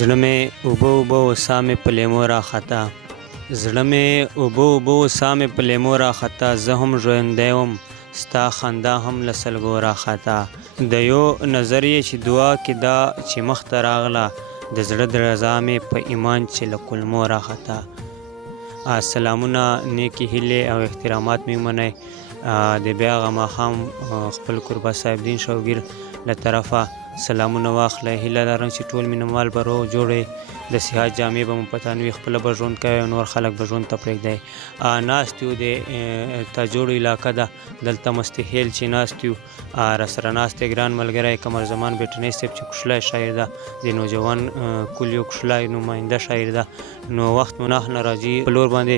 زړه مې اوبه اوبه و ساه مې په لیمو راخطا زړه مې اوبه اوبه و ساه مې په لیمو راخطا زه هم ژوندی وم ستا خندا هم له سلګو راخطا د یو نظر یې چې دعا کې دا چې مخته راغله د زړه درزا مې په ایمان چې له کلمو راخطا. سلامونه، نیکی هیلې او احترامات مې منئ. د بیا هغه ماښام خپل قربا صاحب دین شوګیر له طرفه سلامونه واخلئ. هیله لرم چې ټول مینوال به روغ جوړئ، د صحت جامې به مو په تن وي، خپله به ژوند کوئ او نور خلک به ژوند ته پرېږدئ. ناست یو د تاجوړ علاقه ده، دلته مستحیل چې ناست یو راسره ناست دی ګران ملګری قمر زمان بیټنۍ صاحب چې کوشلی شاعر ده، د نوجوان کل یو کوشلی نماینده شاعر ده. نو وخت مو نه راځي په لور باندې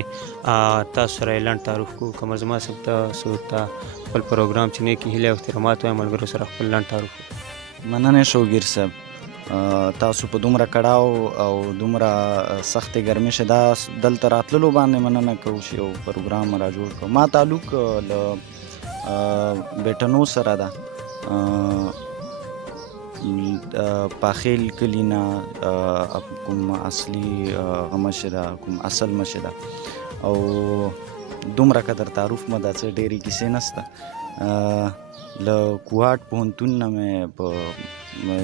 تاسو سره یې لنډ تعارف کوو. قمر زمان صاحب تاسو ته خپل پروګرام چې نیکې هیلې او احترامات وایي ملګرو سره خپل لنډ تعارف کوو. مننه شوګیر صاحب، تاسو په دومره کړاو او دومره سختې ګرمۍ چې دا دلته راتللو باندې مننه کوو چې یو پروګرام را جوړ کړو. ما تعلق له بیټنو سره ده، پاخیل کلي نه کوم اصلي هغه مشر ده، کوم اصل مشر ده او دومره قدر تعارف مه دا څه ډېرې کیسې نسته. له کوهاټ پوهنتون نه مې په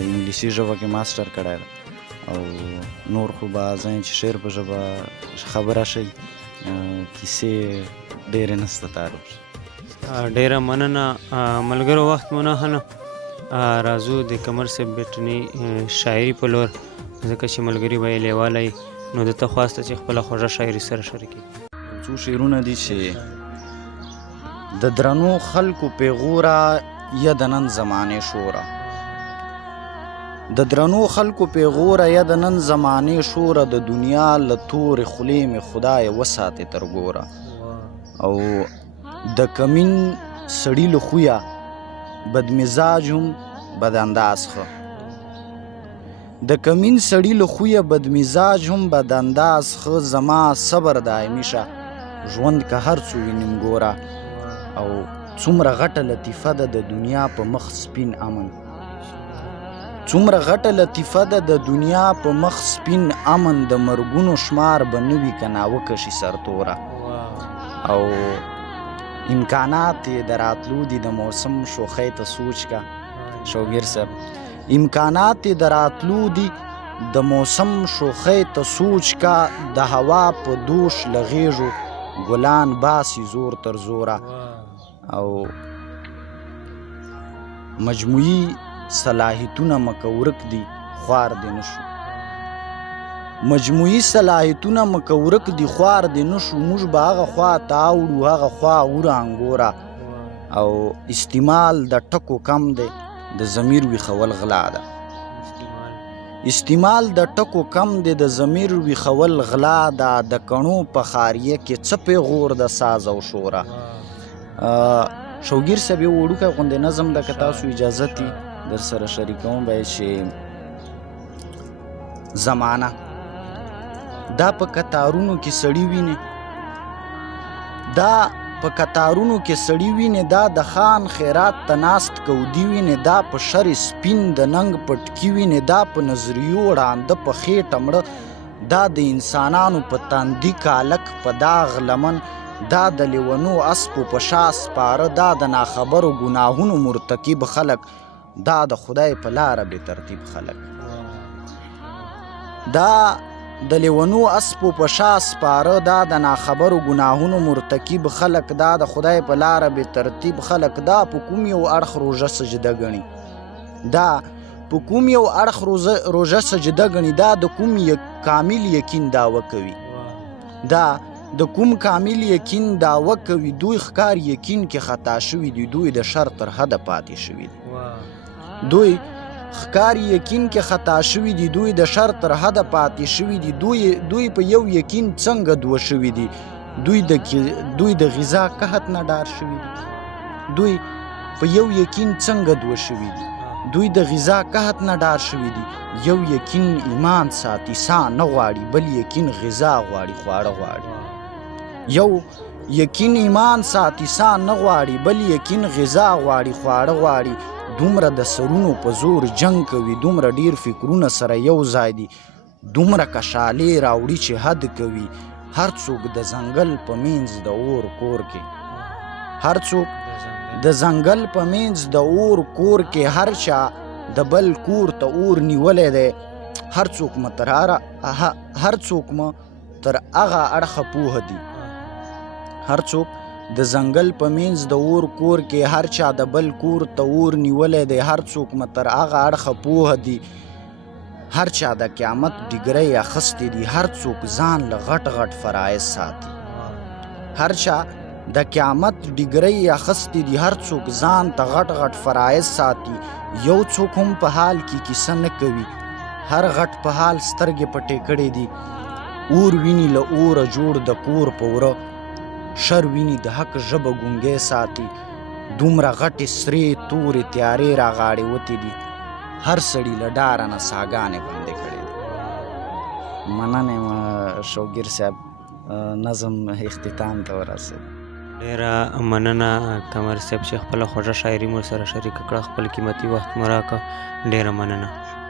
انګلیسي ژبه کې ماسټر کړی ده او نور خو به زه یم چې شعر په ژبه خبره شئ، کیسې ډېرې نسته تعارف. ډېره مننه ملګرو، وخت مو نه ښه نه راځو د قمر صاحب بیټنۍ شاعري په لور، ځکه چې ملګري به یې لیوالی نو ده ته خواسته چې خپله خوږه شاعري سره شریکي. څو شعرونه دي چې د درنو خلکو پیغوره یا د نن زمانې شوره، د درنو خلکو پیغوره یا د نن زمانې شوره، د دنیا له تورې خولې مې خدای وساتې تر ګوره، او د کمین سړي له خویه بدمزاج هم بد انداز ښه، د کمین سړي له خویه بدمزاج هم بد انداز ښه، زما صبر دایمي شه ژوند که هر څو وینم ګوره، او څومره غټه لطیفه ده د دنیا په مخ سپین امن، څومره غټه لطیفه ده د دنیا په مخ سپین امن، د مرګونو شمار به نه وي که ناوکه شي سرتوره، او امکانات یې د راتلو دي د موسم شوخۍ ته سوچ کا شوګیر صاحب، امکانات یې د راتلو دي د موسم شوخۍ ته سوچ کا، د هوا په دوش لغیږو ګلان باسي زور تر زوره، او مجموعي صلاحیتونه مکه ورک دي خوار دې نشو، مجموعي صلاحیتونه مکه ورک دي خوار دې نشو، موږ به هغه خوا ته اوړو هغه خوا ورانګوره، او استعمال د ټکو کم دی د ضمیر ویښول غلا ده، استعمال د ټکو کم دی د ضمیر ویښول غلا ده، د کڼو په خاریه کې څه پیغور د ساز او شوره. شوګیر صاحب یو وړوکی غوندې نظم ده که تاسو اجازت وي در سره شریکوم به چې زمانه دا په کتارونو کې سړي ویني، دا په کتارونو کې سړي ویني، دا د خان خیرات ته ناست کودي ویني، دا په شر سپین د ننګ پټکي ویني، دا په نظریو ړانده په خېټه مړه، دا د انسانانو په تاندي کالک په داغ لمن، دا د لیونو اسپو په شا سپاره، دا د ناخبرو ګناهونو مرتکب خلک، دا د خدای په لاره بې ترتیب خلک، دا د لیونو اسپو په شا سپاره، دا د ناخبرو ګناهونو مرتکب خلک، دا د خدای په لاره بې ترتیب خلک، دا په کوم یو اړخ روژه سجده ګڼي، دا په کوم یو اړخ روژه سجده ګڼي، دا د کوم کامل یقین دعوه کوي، دا د کوم کامل یقین دعوه کوي، دوی ښکار یقین کې خطا شوي دي، دوی د شر تر حده پاتې شوي دي، دوی ښکار یقین کې خطا شوي دي، دوی د شر تر حده پاتې شوي دي، دوی په یو یقین څنګه دوه شوي دي، دوی د غذا قحط نه ډار شوي دي، دوی په یو یقین څنګه دوه شوي دي، دوی د غذا قحط نه ډار شوي دي، یو یقین ایمان ساتي سا نه غواړي، بل یقین غذا غواړي خواړه غواړي، یو یقین ایمان ساتي سا نه غواړي، بل یقین غذا غواړي خواړه غواړي، دومره د سرونو په زور جنگ کوي، دومره ډیر فکرونه سره یو ځای دي، دومره کشالې راوړي چې حد کوي هر څوک د ځنګل په منځ د اور کور کې هر څوک د ځنګل په منځ د اور کور کې هر چا د بل کور ته اور نیولی دی هر څوک م تر هغه اړخه پوهه دي هر څوک د ځنګل په منځ د اور کور کې هر چا د بل کور ته اور نیولی دی هر څوک م تر هغه اړخه پوهه دي هر چا د قیامت ډیګرۍ اخیستې دي هر څوک ځان له غټ غټ فرایض ساتي هر چا د قیامت ډیګرۍ اخیستې دي هر څوک ځان ته غټ غټ فرایض ساتي یو څوک هم په حال کې کیسه نه کوي هر غټ په حال سترګې پټې کړې دي اور ویني له اوره جوړ د کور په وره شر ویني د حق ژبه ګونګی ساتي دومره غټې سرې تورې تیارې راغاړې وتې دي هر سړي له ډاره نه ساګانې بندې کړې دي مننه یم شوګیر صاحب نظم اختتام ته ورسېد ډېره مننه قمر صاحب چې خپله خوږه شاعري مو سره شریکه کړه خپل قیمتي وخت مو راکړه ډېره مننه